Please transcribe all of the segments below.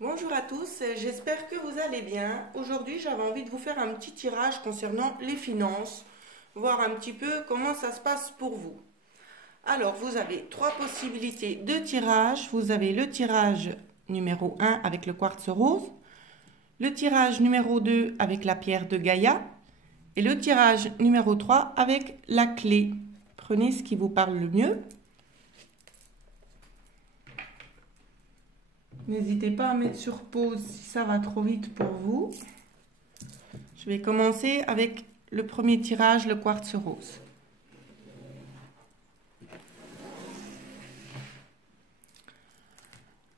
Bonjour à tous, j'espère que vous allez bien. Aujourd'hui, j'avais envie de vous faire un petit tirage concernant les finances, voir un petit peu comment ça se passe pour vous. Alors, vous avez trois possibilités de tirage. Vous avez le tirage numéro 1 avec le quartz rose, le tirage numéro 2 avec la pierre de Gaïa et le tirage numéro 3 avec la clé. Prenez ce qui vous parle le mieux. N'hésitez pas à mettre sur pause si ça va trop vite pour vous. Je vais commencer avec le premier tirage, le quartz rose.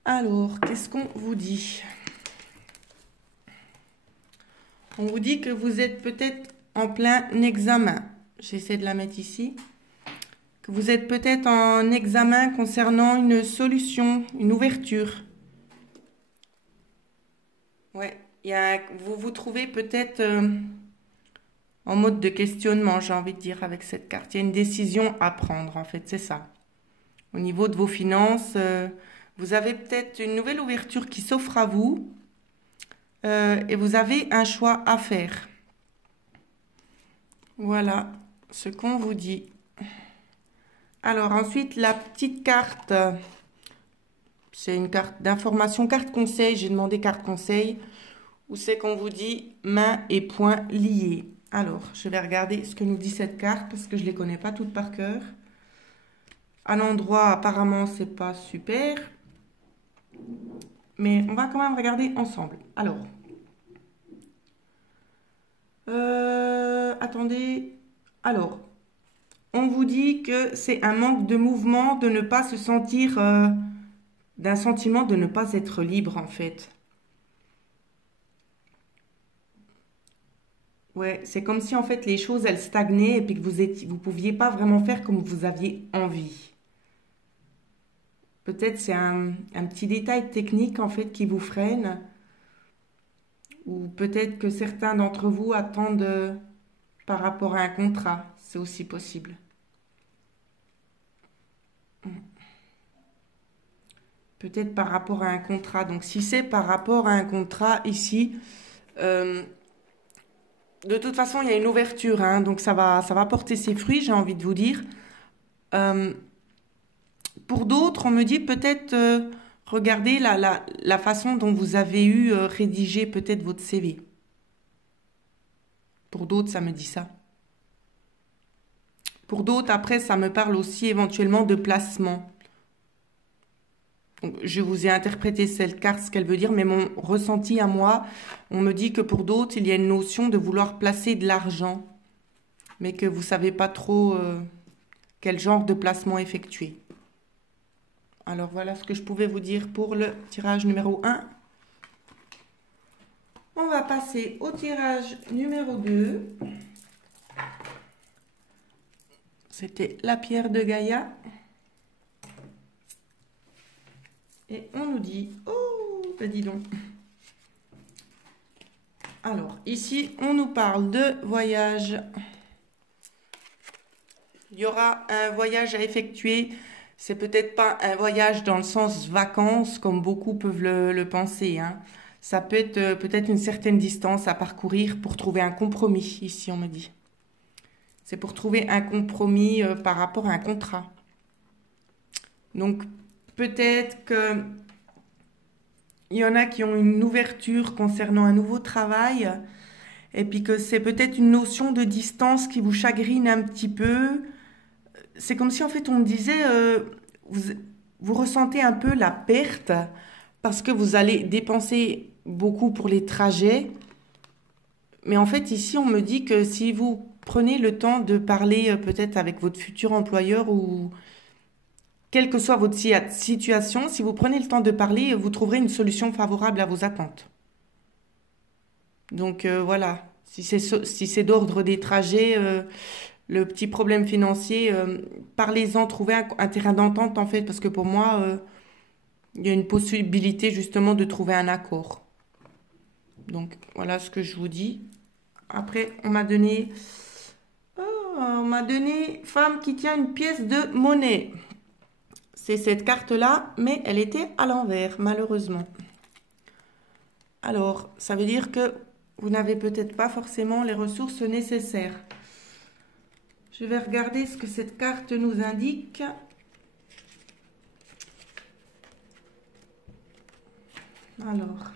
Alors, qu'est-ce qu'on vous dit? On vous dit que vous êtes peut-être en plein examen. J'essaie de la mettre ici. Que vous êtes peut-être en examen concernant une solution, une ouverture. Ouais, vous vous trouvez peut-être en mode de questionnement, j'ai envie de dire, avec cette carte. Il y a une décision à prendre, en fait, c'est ça. Au niveau de vos finances, vous avez peut-être une nouvelle ouverture qui s'offre à vous et vous avez un choix à faire. Voilà ce qu'on vous dit. Alors ensuite, la petite carte, c'est une carte d'information, carte conseil. J'ai demandé carte conseil, où c'est qu'on vous dit mains et poings liés. Alors, je vais regarder ce que nous dit cette carte parce que je ne les connais pas toutes par cœur. À l'endroit, apparemment, c'est pas super. Mais on va quand même regarder ensemble. Alors, attendez. Alors, on vous dit que c'est un manque de mouvement, de ne pas se sentir, d'un sentiment de ne pas être libre en fait. Ouais, c'est comme si en fait les choses elles stagnaient et puis que vous pouviez pas vraiment faire comme vous aviez envie. Peut-être c'est un petit détail technique en fait qui vous freine. Ou peut-être que certains d'entre vous attendent par rapport à un contrat. C'est aussi possible. Peut-être par rapport à un contrat. Donc si c'est par rapport à un contrat ici, de toute façon il y a une ouverture, hein, donc ça va porter ses fruits, j'ai envie de vous dire. Pour d'autres, on me dit peut-être regardez la façon dont vous avez eu rédigé peut-être votre CV. Pour d'autres, ça me dit ça. Pour d'autres, après, ça me parle aussi éventuellement de placement. Donc, je vous ai interprété cette carte, ce qu'elle veut dire, mais mon ressenti à moi, on me dit que pour d'autres, il y a une notion de vouloir placer de l'argent, mais que vous ne savez pas trop quel genre de placement effectuer. Alors, voilà ce que je pouvais vous dire pour le tirage numéro 1. On va passer au tirage numéro 2. C'était la pierre de Gaïa. Et on nous dit, oh, ben dis donc. Alors, ici, on nous parle de voyage. Il y aura un voyage à effectuer. C'est peut-être pas un voyage dans le sens vacances, comme beaucoup peuvent le penser, hein. Ça peut être peut-être une certaine distance à parcourir pour trouver un compromis, ici, on me dit. C'est pour trouver un compromis par rapport à un contrat. Donc, peut-être que il y en a qui ont une ouverture concernant un nouveau travail et puis que c'est peut-être une notion de distance qui vous chagrine un petit peu. C'est comme si en fait on me disait vous ressentez un peu la perte parce que vous allez dépenser beaucoup pour les trajets. Mais en fait ici on me dit que si vous prenez le temps de parler peut-être avec votre futur employeur ou quelle que soit votre situation, si vous prenez le temps de parler, vous trouverez une solution favorable à vos attentes. Donc voilà, si c'est d'ordre des trajets, le petit problème financier, parlez-en, trouvez un terrain d'entente en fait, parce que pour moi, il y a une possibilité justement de trouver un accord. Donc voilà ce que je vous dis. Après, on m'a donné femme qui tient une pièce de monnaie. C'est cette carte-là, mais elle était à l'envers, malheureusement. Alors, ça veut dire que vous n'avez peut-être pas forcément les ressources nécessaires. Je vais regarder ce que cette carte nous indique. Alors,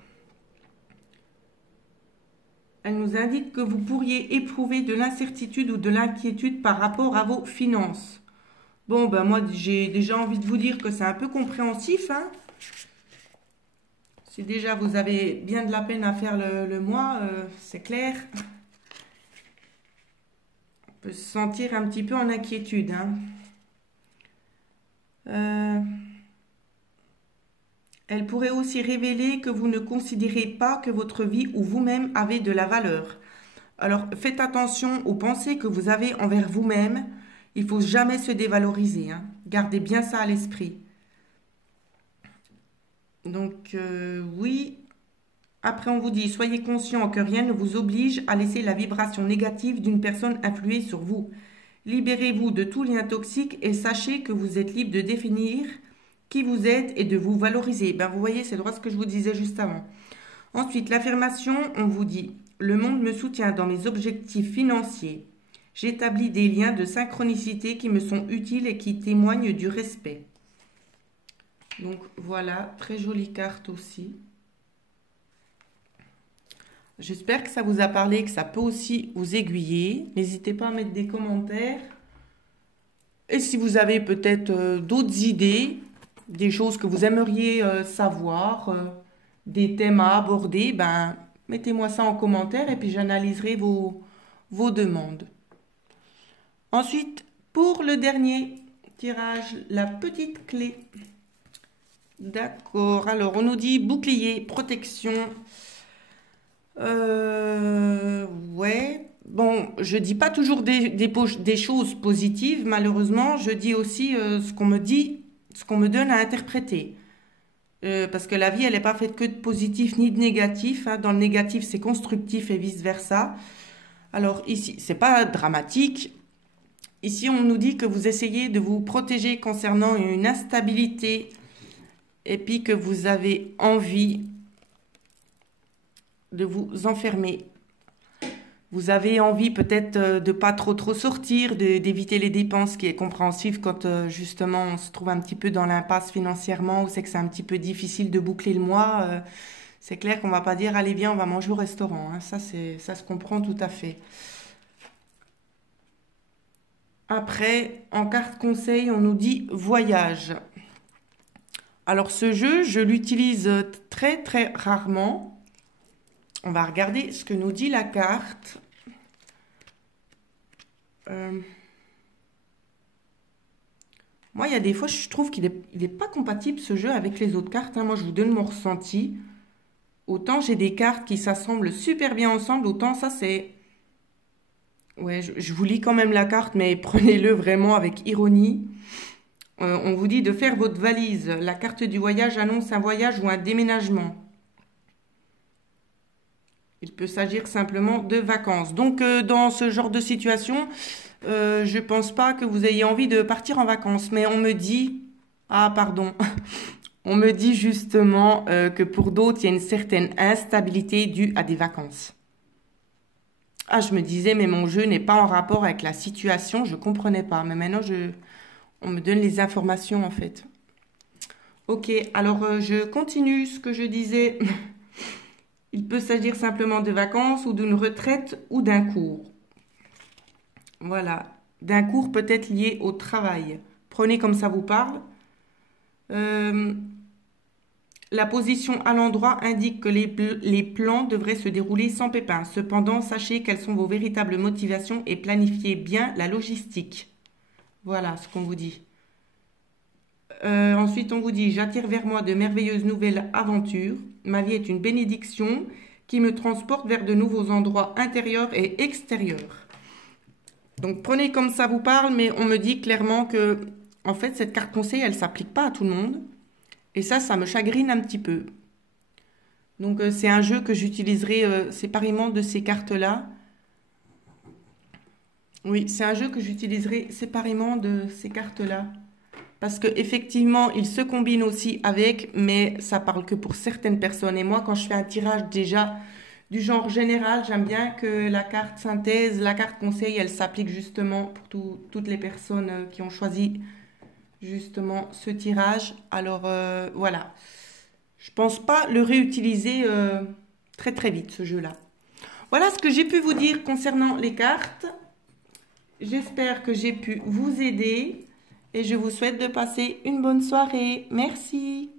elle nous indique que vous pourriez éprouver de l'incertitude ou de l'inquiétude par rapport à vos finances. Bon, ben moi, j'ai déjà envie de vous dire que c'est un peu compréhensif, hein. Si déjà vous avez bien de la peine à faire le mois, c'est clair. On peut se sentir un petit peu en inquiétude, hein. Elle pourrait aussi révéler que vous ne considérez pas que votre vie ou vous-même avez de la valeur. Alors, faites attention aux pensées que vous avez envers vous-même. Il ne faut jamais se dévaloriser, hein. Gardez bien ça à l'esprit. Donc, oui. Après, on vous dit, soyez conscient que rien ne vous oblige à laisser la vibration négative d'une personne influer sur vous. Libérez-vous de tout lien toxique et sachez que vous êtes libre de définir qui vous êtes et de vous valoriser. Ben, vous voyez, c'est droit ce que je vous disais juste avant. Ensuite, l'affirmation, on vous dit, le monde me soutient dans mes objectifs financiers. J'établis des liens de synchronicité qui me sont utiles et qui témoignent du respect. Donc voilà, très jolie carte aussi. J'espère que ça vous a parlé, que ça peut aussi vous aiguiller. N'hésitez pas à mettre des commentaires. Et si vous avez peut-être d'autres idées, des choses que vous aimeriez savoir, des thèmes à aborder, ben, mettez-moi ça en commentaire et puis j'analyserai vos demandes. Ensuite, pour le dernier tirage, la petite clé. D'accord, alors on nous dit bouclier, protection. Ouais, bon, je dis pas toujours des choses positives, malheureusement, je dis aussi ce qu'on me dit, ce qu'on me donne à interpréter. Parce que la vie, elle n'est pas faite que de positif ni de négatif, hein. Dans le négatif, c'est constructif et vice-versa. Alors ici, c'est pas dramatique. Ici, on nous dit que vous essayez de vous protéger concernant une instabilité et puis que vous avez envie de vous enfermer. Vous avez envie peut-être de pas trop sortir, d'éviter les dépenses, ce qui est compréhensif quand justement on se trouve un petit peu dans l'impasse financièrement ou c'est que c'est un petit peu difficile de boucler le mois. C'est clair qu'on va pas dire allez viens on va manger au restaurant, hein. Ça se comprend tout à fait. Après, en carte conseil, on nous dit voyage. Alors ce jeu, je l'utilise très rarement. On va regarder ce que nous dit la carte. Moi, il y a des fois, je trouve qu'il est pas compatible ce jeu avec les autres cartes, hein. Moi, je vous donne mon ressenti. Autant j'ai des cartes qui s'assemblent super bien ensemble, autant ça c'est... Ouais, je vous lis quand même la carte, mais prenez-le vraiment avec ironie. On vous dit de faire votre valise. La carte du voyage annonce un voyage ou un déménagement. Il peut s'agir simplement de vacances. Donc, dans ce genre de situation, je ne pense pas que vous ayez envie de partir en vacances. Mais on me dit... Ah, pardon. On me dit justement que pour d'autres, il y a une certaine instabilité due à des vacances. Ah, je me disais, mais mon jeu n'est pas en rapport avec la situation. Je ne comprenais pas. Mais maintenant, on me donne les informations, en fait. Ok, alors je continue ce que je disais. Il peut s'agir simplement de vacances ou d'une retraite ou d'un cours. Voilà, d'un cours peut-être lié au travail. Prenez comme ça vous parle. La position à l'endroit indique que les plans devraient se dérouler sans pépin. Cependant, sachez quelles sont vos véritables motivations et planifiez bien la logistique. Voilà ce qu'on vous dit. Ensuite, on vous dit, j'attire vers moi de merveilleuses nouvelles aventures. Ma vie est une bénédiction qui me transporte vers de nouveaux endroits intérieurs et extérieurs. Donc, prenez comme ça vous parle, mais on me dit clairement que, en fait, cette carte conseil, elle ne s'applique pas à tout le monde. Et ça me chagrine un petit peu. Donc, c'est un jeu que j'utiliserai séparément de ces cartes-là. Oui, c'est un jeu que j'utiliserai séparément de ces cartes-là. parce que effectivement, il se combine aussi avec, mais ça parle que pour certaines personnes. Et moi, quand je fais un tirage déjà du genre général, j'aime bien que la carte synthèse, la carte conseil, elle s'applique justement pour toutes les personnes qui ont choisi justement ce tirage. Alors voilà, je pense pas le réutiliser très très vite ce jeu-là. Voilà ce que j'ai pu vous dire concernant les cartes. J'espère que j'ai pu vous aider et je vous souhaite de passer une bonne soirée. Merci.